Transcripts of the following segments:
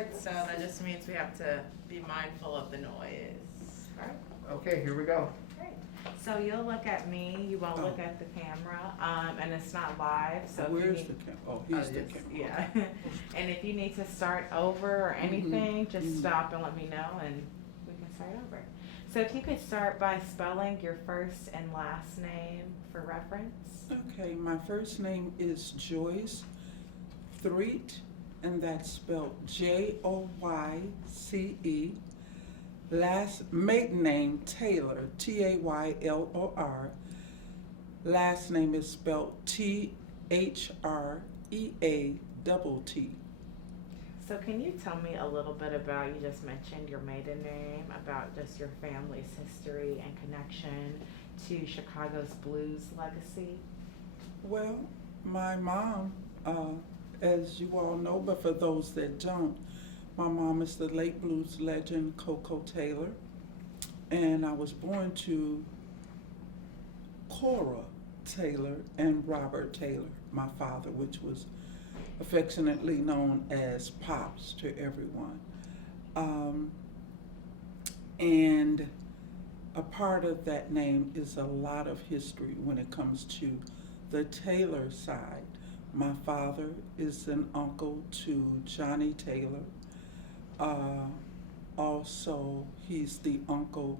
record, so that just means we have to be mindful of the noise. Right? Okay, here we go. Great. So you'll look at me, you won't look at the camera, and it's not live, so if you Where's need, the camera? Oh, here's the just- camera. yeah. And if you need to start over or anything, just stop and let me know and we can start over. So if you could start by spelling your first and last name for reference. Okay, my first name is Joyce Threatt, and that's spelled Joyce. Last maiden name Taylor, Taylor. Last name is spelled Threatt. So can you tell me a little bit about, you just mentioned your maiden name, about just your family's history and connection to Chicago's blues legacy? Well, my mom, as you all know, but for those that don't, my mom is the late blues legend Koko Taylor, and I was born to Koko Taylor and Robert Taylor, my father, which was affectionately known as Pops to everyone. And a part of that name is a lot of history when it comes to the Taylor side. My father is an uncle to Johnny Taylor. Also, he's the uncle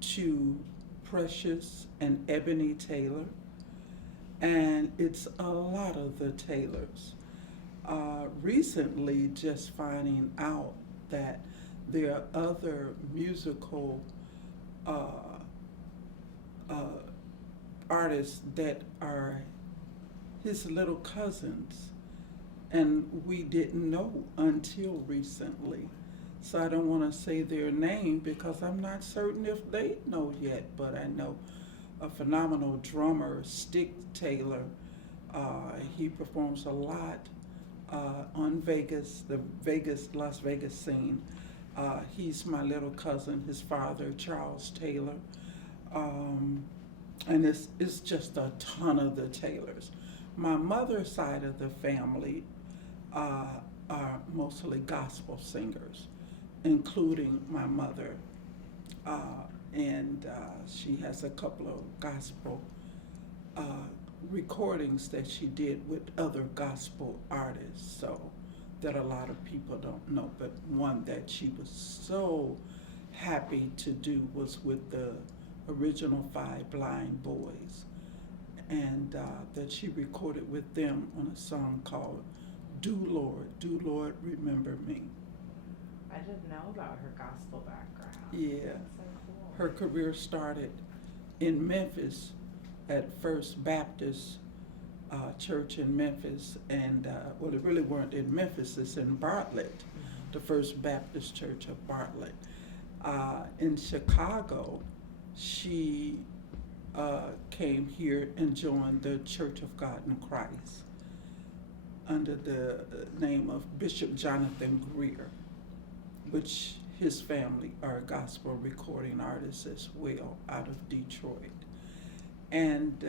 to Precious and Ebony Taylor. And it's a lot of the Taylors. Recently, just finding out that there are other musical artists that are his little cousins, and we didn't know until recently. So I don't want to say their name because I'm not certain if they know yet, but I know a phenomenal drummer, Stick Taylor. He performs a lot on Las Vegas scene. He's my little cousin, his father, Charles Taylor. And it's just a ton of the Taylors. My mother's side of the family are mostly gospel singers, including my mother. And she has a couple of gospel recordings that she did with other gospel artists, so that a lot of people don't know. But one that she was so happy to do was with the original Five Blind Boys, and that she recorded with them on a song called Do Lord, Remember Me. I didn't know about her gospel background. Yeah. That's so cool. Her career started in Memphis at First Baptist Church in Memphis, and well, it really weren't in Memphis, it's in Bartlett, the First Baptist Church of Bartlett. In Chicago, she came here and joined the Church of God in Christ under the name of Bishop Jonathan Greer, which his family are gospel recording artists as well out of Detroit. And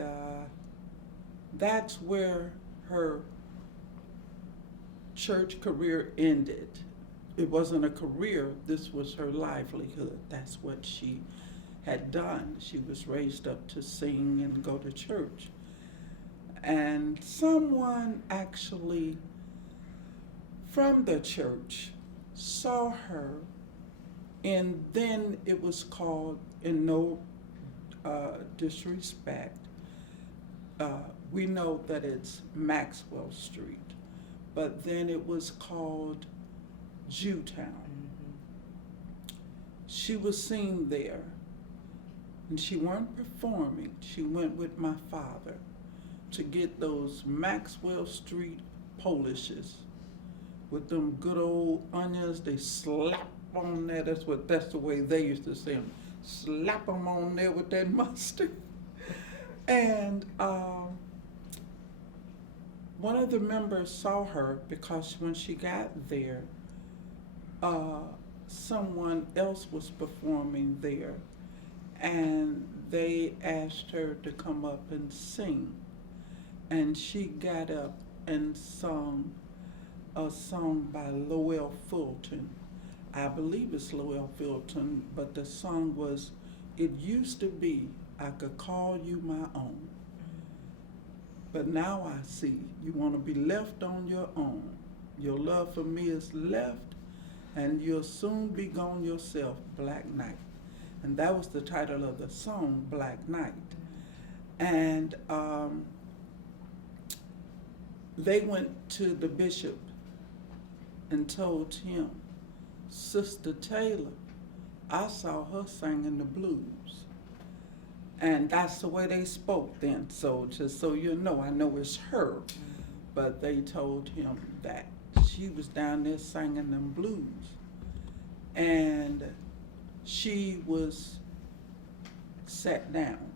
that's where her church career ended. It wasn't a career, this was her livelihood. That's what she had done. She was raised up to sing and go to church. And someone actually from the church saw her, and then it was called, in no disrespect, we know that it's Maxwell Street, but then it was called Jewtown. She was seen there, and she weren't performing. She went with my father to get those Maxwell Street Polishes with them good old onions. They slap on there. That's the way they used to say them. Slap them on there with that mustard. And one of the members saw her because when she got there, someone else was performing there, and they asked her to come up and sing. And she got up and sung a song by Lowell Fulton. I believe it's Lowell Fulton, but the song was, "It used to be I could call you my own. But now I see you want to be left on your own. Your love for me is left, and you'll soon be gone yourself, Black Night." And that was the title of the song, Black Night. And they went to the bishop and told him, "Sister Taylor, I saw her singing the blues." And that's the way they spoke then. So just so you know, I know it's her. But they told him that she was down there singing them blues. And she was sat down.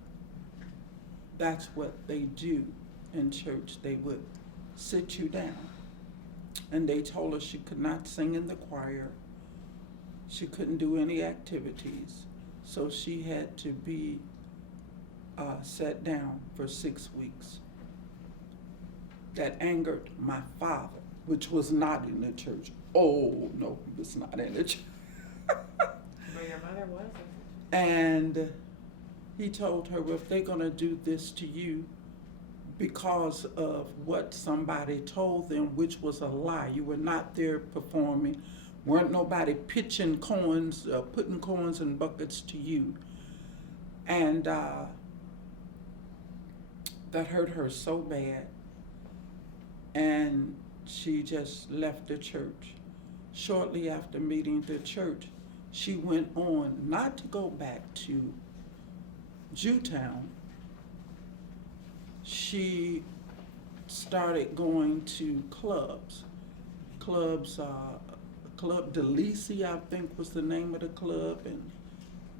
That's what they do in church. They would sit you down. And they told her she could not sing in the choir. She couldn't do any activities. So she had to be sat down for 6 weeks. That angered my father, which was not in the church. Oh, no, he was not in the church. But your mother wasn't. And he told her, "Well, if they're going to do this to you because of what somebody told them, which was a lie, you were not there performing, weren't nobody pitching coins, putting coins in buckets to you." And that hurt her so bad. And she just left the church. Shortly after meeting the church, she went on not to go back to Jewtown. She started going to clubs. Club Delisi, I think was the name of the club, and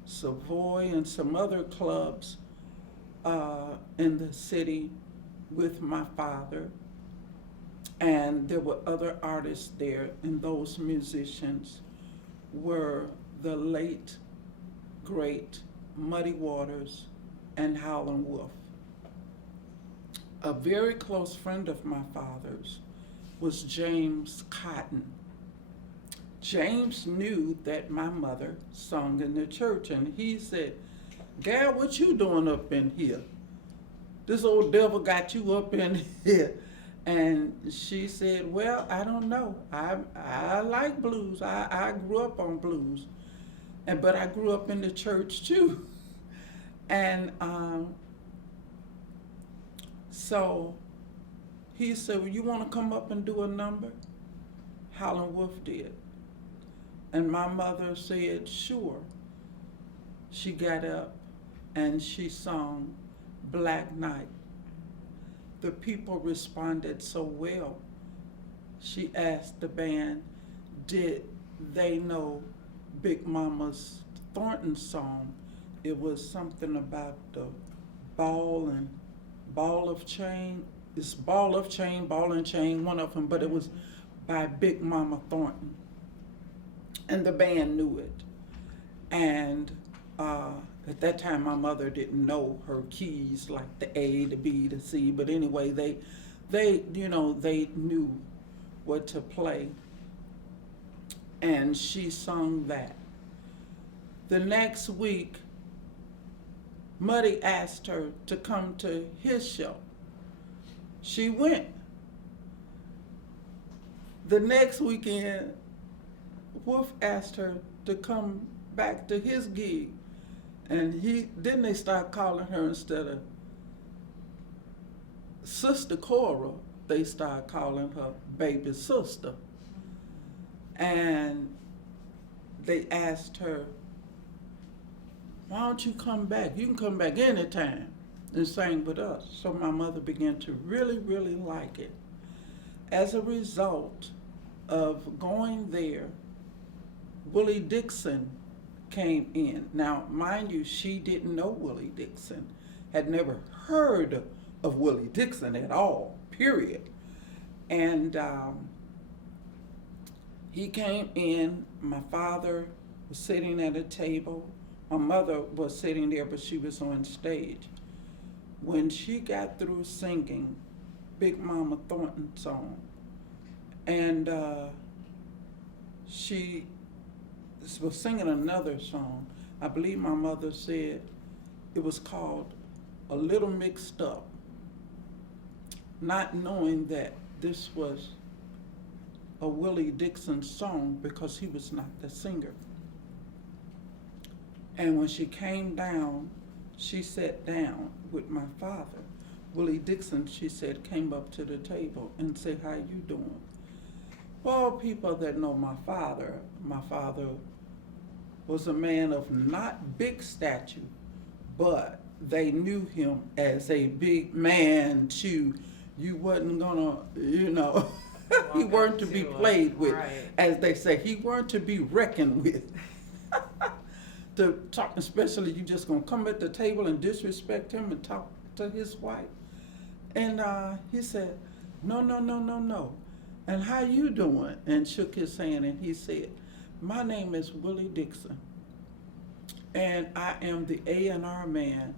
Savoy and some other clubs in the city with my father. And there were other artists there, and those musicians were the late, great Muddy Waters and Howlin' Wolf. A very close friend of my father's was James Cotton. James knew that my mother sung in the church, and he said, "Gal, what you doing up in here? This old devil got you up in here." And she said, "Well, I don't know. I like blues. I grew up on blues. But I grew up in the church too." And so he said, "Well, you want to come up and do a number?" Howlin' Wolf did. And my mother said, "Sure." She got up and she sung Black Night. The people responded so well. She asked the band, did they know Big Mama's Thornton song? It was something about the ball of chain. It's ball of chain, ball and chain, one of them, but it was by Big Mama Thornton. And the band knew it. And at that time, my mother didn't know her keys, like the A, the B, the C. But anyway, they knew what to play. And she sung that. The next week, Muddy asked her to come to his show. She went. The next weekend, Wolf asked her to come back to his gig. And then they started calling her, instead of Sister Cora, they started calling her baby sister. And they asked her, "Why don't you come back? You can come back anytime and sing with us." So my mother began to really, really like it. As a result of going there, Willie Dixon came in. Now, mind you, she didn't know Willie Dixon, had never heard of Willie Dixon at all, period. And he came in. My father was sitting at a table. My mother was sitting there, but she was on stage. When she got through singing Big Mama Thornton song, And she was singing another song. I believe my mother said it was called A Little Mixed Up, not knowing that this was a Willie Dixon song because he was not the singer. And when she came down, she sat down with my father. Willie Dixon, she said, came up to the table and said, "How you doing?" Well, people that know my father was a man of not big stature, but they knew him as a big man too. You wasn't gonna, he weren't to be played with, right. as they say. He weren't to be reckoned with. To talk, especially you just gonna come at the table and disrespect him and talk to his wife. And he said, no. And how you doing? And shook his hand and he said, "My name is Willie Dixon, and I am the A&R man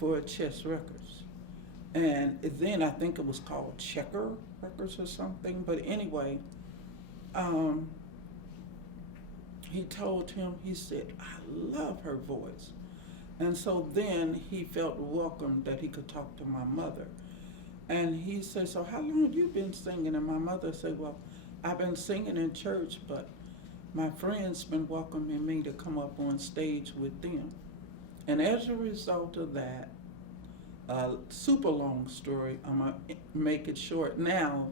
for Chess Records." And then I think it was called Checker Records or something. But anyway, he told him, he said, "I love her voice." And so then he felt welcome that he could talk to my mother. And he said, "So how long have you been singing?" And my mother said, "Well, I've been singing in church, but my friends been welcoming me to come up on stage with them." And as a result of that, super long story, I'm gonna make it short now,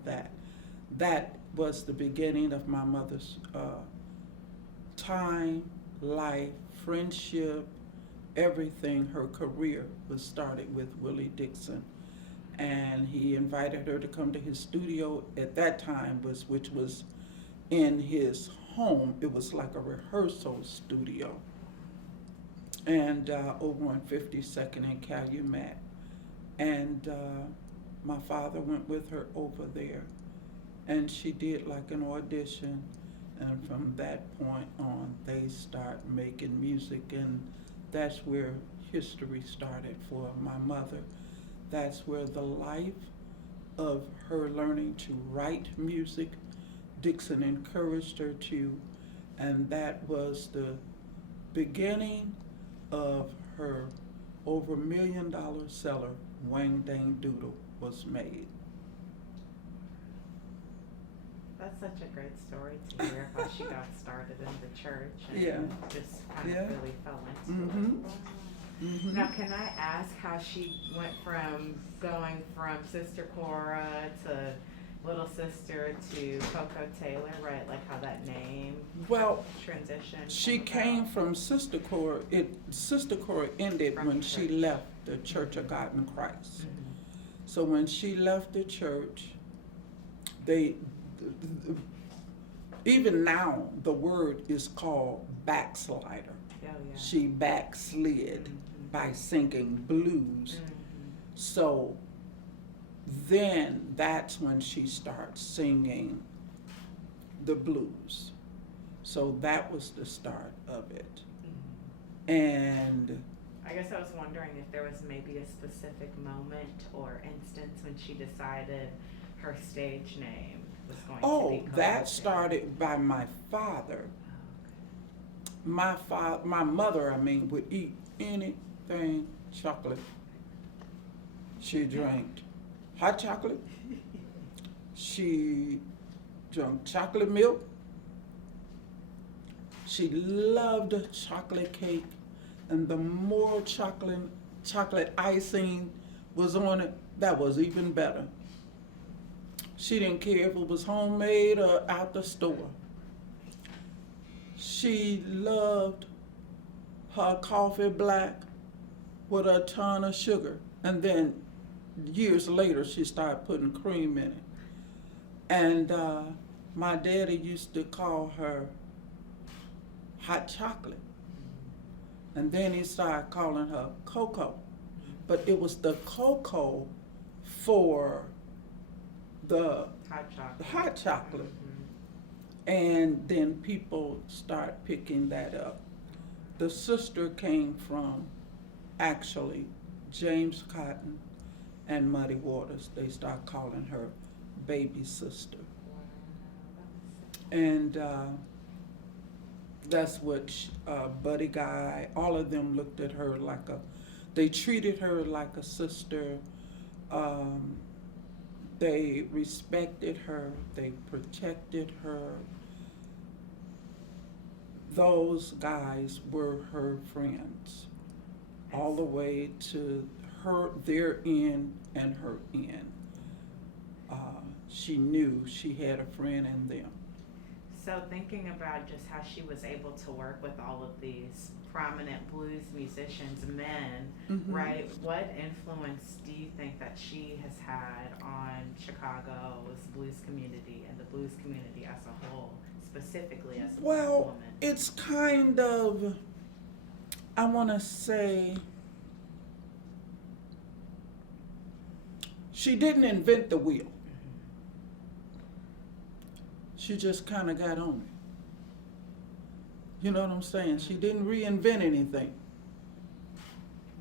that was the beginning of my mother's time, life, friendship, everything. Her career was started with Willie Dixon. And he invited her to come to his studio at that time, which was in his home. It was like a rehearsal studio. And over on 52nd and Calumet. And my father went with her over there. And she did like an audition. And from that point on, they start making music. And that's where history started for my mother. That's where the life of her learning to write music, Dixon encouraged her to, and that was the beginning of her over $1 million seller, Wang Dang Doodle, was made. That's such a great story to hear, how she got started in the church and Yeah. just kind Yeah. of really fell into Mhm. it. Mhm. Now, can I ask how she went from going from Sister Cora to Little Sister to Koko Taylor, right? Like how that name Well, transition. she about? came from Sister Cora. Sister Cora ended From when the she church. left the Church of God in Christ. Mhm. So when she left the church, they, even now, the word is called backslider. Oh, yeah. She backslid Mhm. by singing blues. Mhm. So then that's when she starts singing the blues. So that was the start of it. Mhm. And I guess I was wondering if there was maybe a specific moment or instance when she decided her stage name was going to be Koko that Taylor. started by my father. Oh, My mother, would eat anything chocolate. She drank hot chocolate. She drank chocolate milk. She loved chocolate cake, and the more chocolate icing was on it, that was even better. She didn't care if it was homemade or out the store. She loved her coffee black with a ton of sugar. And then years later, she started putting cream in it. And my daddy used to call her hot chocolate. And then he started calling her Koko. But it was the Koko for the hot chocolate. Mhm. And then people start picking that up. The sister came from, actually, James Cotton and Muddy Waters. They start calling her baby sister. And that's what Buddy Guy, all of them looked at her like they treated her like a sister. Um, they respected her, they protected her. Those guys were her friends all the way to their end and her end. She knew she had a friend in them. So thinking about just how she was able to work with all of these prominent blues musicians, men, Mhm. right? What influence do you think that she has had on Chicago's blues community and the blues community as a whole, specifically as a black Well, woman? it's kind of, I want to say, she didn't invent the wheel. She just kind of got on it. You know what I'm saying? She didn't reinvent anything,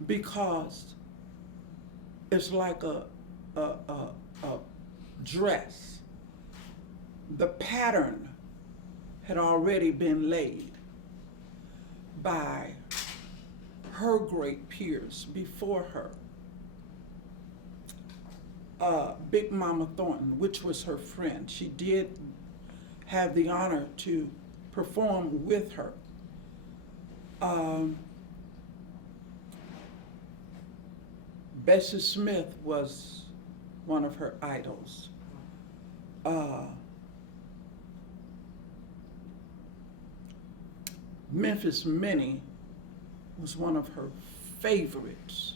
because it's like a dress. The pattern had already been laid by her great peers before her. Big Mama Thornton, which was her friend, she did have the honor to perform with her. Bessie Smith was one of her idols. Memphis Minnie was one of her favorites.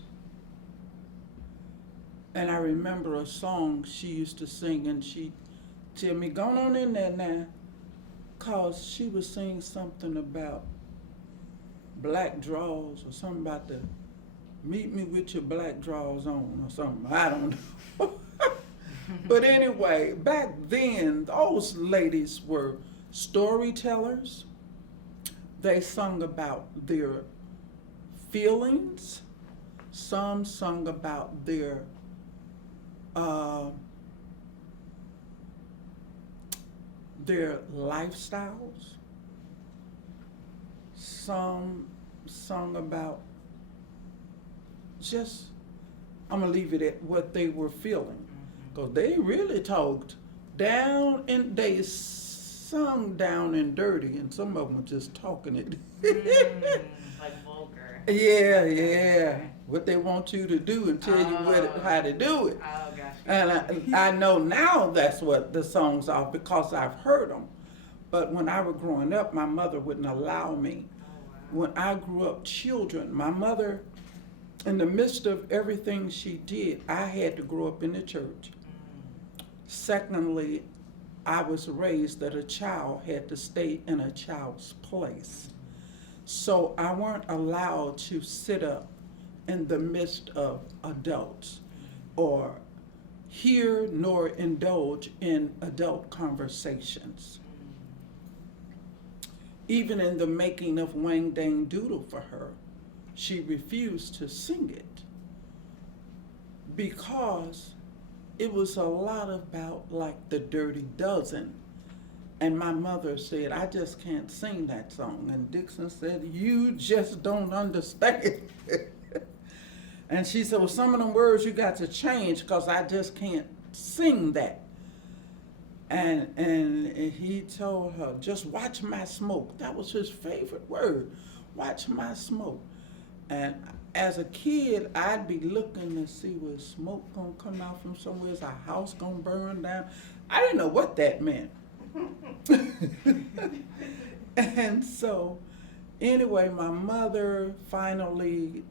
And I remember a song she used to sing, and she'd tell me, "Go on in there now," cause she was singing something about black drawers or something about the meet me with your black drawers on or something. I don't know. But anyway, back then, those ladies were storytellers. They sung about their feelings. Some sung about their lifestyles. Some sung about just, I'm gonna leave it at what they were feeling, because they really talked down, and they sung down and dirty, and some of them were just talking it. Like vulgar. Yeah. What they want you to do and tell you how to do it. Oh, gosh. And I know now that's what the songs are, because I've heard them. But when I was growing up, my mother wouldn't allow me. Oh, wow. When I grew up children, my mother, in the midst of everything she did, I had to grow up in the church. Secondly, I was raised that a child had to stay in a child's place. So I weren't allowed to sit up in the midst of adults or hear nor indulge in adult conversations. Even in the making of Wang Dang Doodle for her, she refused to sing it, because it was a lot about like the Dirty Dozen. And my mother said, "I just can't sing that song." And Dixon said, "You just don't understand." And she said, "Well, some of them words you got to change, because I just can't sing that." And he told her, "Just watch my smoke." That was his favorite word, "watch my smoke." And as a kid, I'd be looking to see, was smoke gonna come out from somewhere? Is our house gonna burn down? I didn't know what that meant. And so, anyway, my mother finally,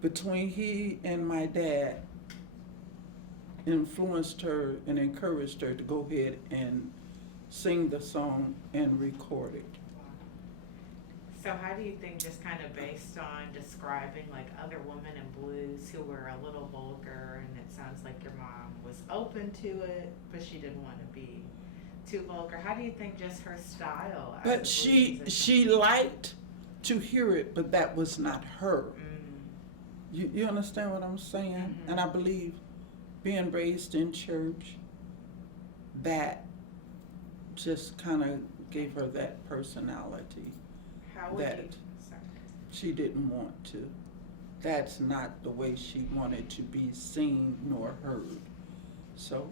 between he and my dad, influenced her and encouraged her to go ahead and sing the song and record it. So how do you think, just kind of based on describing like other women in blues who were a little vulgar, and it sounds like your mom was open to it, but she didn't want to be too vulgar. How do you think just her style? But she liked to hear it, but that was not her. You understand what I'm saying? Mm-hmm. And I believe, being raised in church, that just kind of gave her that personality How would that you, sorry. she didn't want to. That's not the way she wanted to be seen nor heard. So,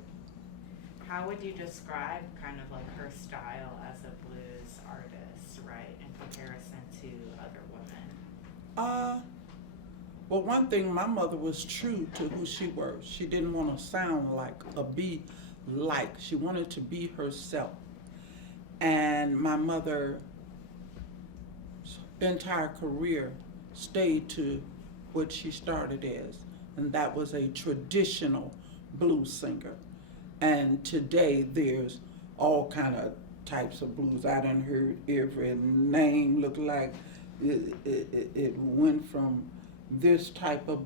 How would you describe kind of like her style as a blues artist, right, in comparison to other women? well, one thing, my mother was true to who she was. She didn't want to sound like or be like. She wanted to be herself. And my mother's entire career stayed to what she started as, and that was a traditional blues singer. And today there's all kind of types of blues. I done heard every name look like it went from this type of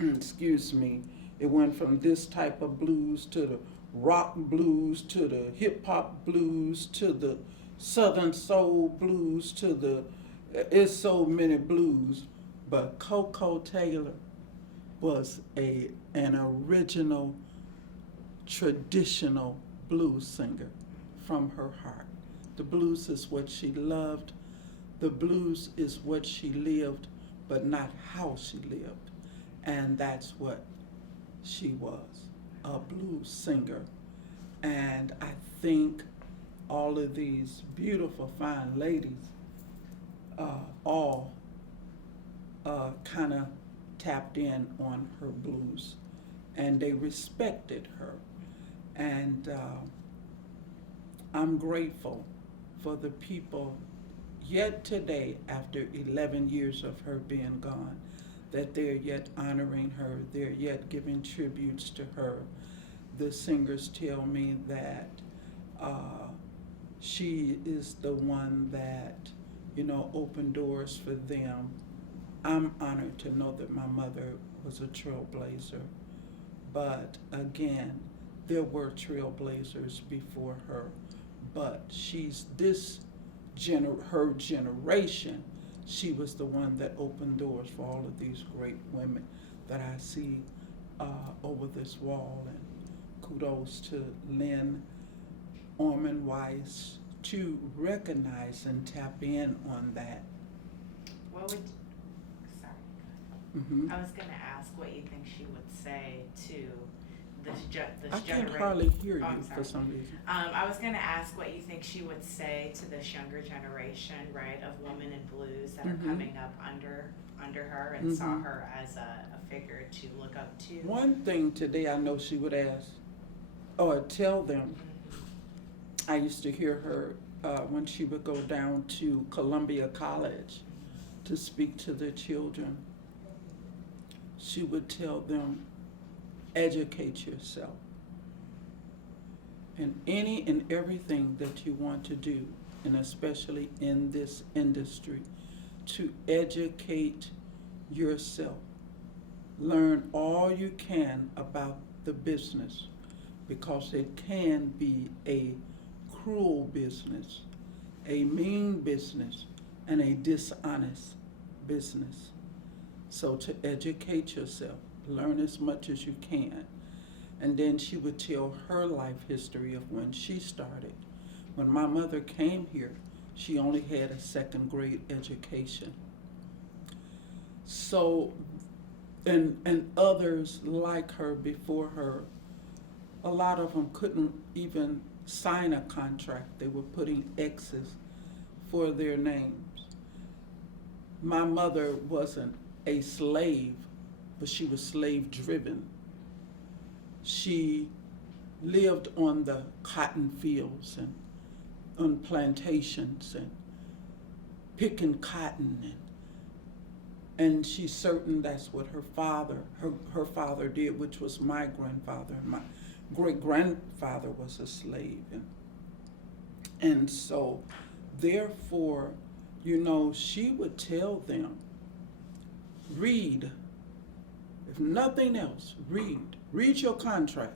excuse me, it went from this type of blues to the rock blues to the hip hop blues to the southern soul blues to the it's so many blues. But Koko Taylor was an original traditional blues singer from her heart. The blues is what she loved. The blues is what she lived, but not how she lived. And that's what she was, a blues singer. And I think all of these beautiful, fine ladies all kind of tapped in on her blues, and they respected her. And I'm grateful for the people yet today, after 11 years of her being gone, that they're yet honoring her, they're yet giving tributes to her. The singers tell me that she is the one that, opened doors for them. I'm honored to know that my mother was a trailblazer, but again, there were trailblazers before her, but she's her generation, she was the one that opened doors for all of these great women that I see over this wall. And kudos to Lynn Orman Weiss to recognize and tap in on that. What would, sorry, Mm-hmm. I was gonna ask what you think she would say to this I can't generation. hardly hear Oh, you I'm for sorry. some reason. I was gonna ask what you think she would say to this younger generation, right, of women in blues that are Mhm. coming up under her and saw Mhm. her as a figure to look up to. One thing today I know she would ask, or tell them, Mhm. I used to hear her when she would go down to Columbia College to speak to the children. She would tell them, educate yourself. In any and everything that you want to do, and especially in this industry, to educate yourself. Learn all you can about the business, because it can be a cruel business, a mean business, and a dishonest business. So to educate yourself, learn as much as you can. And then she would tell her life history of when she started. When my mother came here, she only had a second grade education. So, and others like her before her, a lot of them couldn't even sign a contract. They were putting X's for their names. My mother wasn't a slave, but she was slave driven. She lived on the cotton fields and on plantations and picking cotton, and she's certain that's what her father did, which was my grandfather. My great grandfather was a slave, and so therefore, she would tell them, read. If nothing else, read your contract.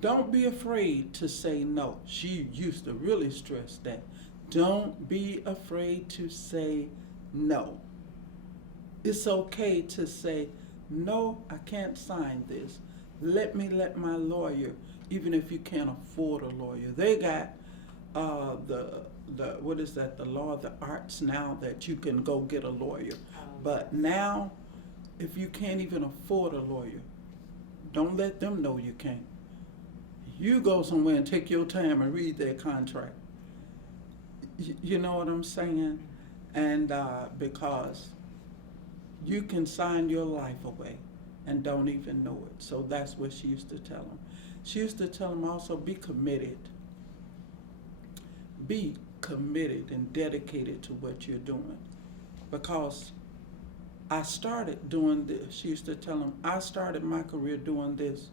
Don't be afraid to say no. She used to really stress that. Don't be afraid to say no. It's okay to say, no, I can't sign this. Let my lawyer even if you can't afford a lawyer. They got the what is that? The law of the arts now that you can go get a lawyer. But now, if you can't even afford a lawyer, don't let them know you can't. You go somewhere and take your time and read their contract. You know what I'm saying? And because you can sign your life away and don't even know it. So that's what she used to tell them. She used to tell them also, be committed. Be committed and dedicated to what you're doing. Because I started doing this. She used to tell them, I started my career doing this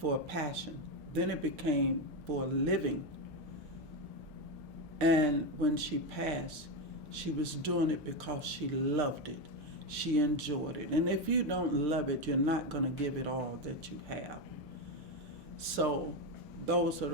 for a passion. Then it became for a living. And when she passed, she was doing it because she loved it. She enjoyed it. And if you don't love it, you're not going to give it all that you have. So those are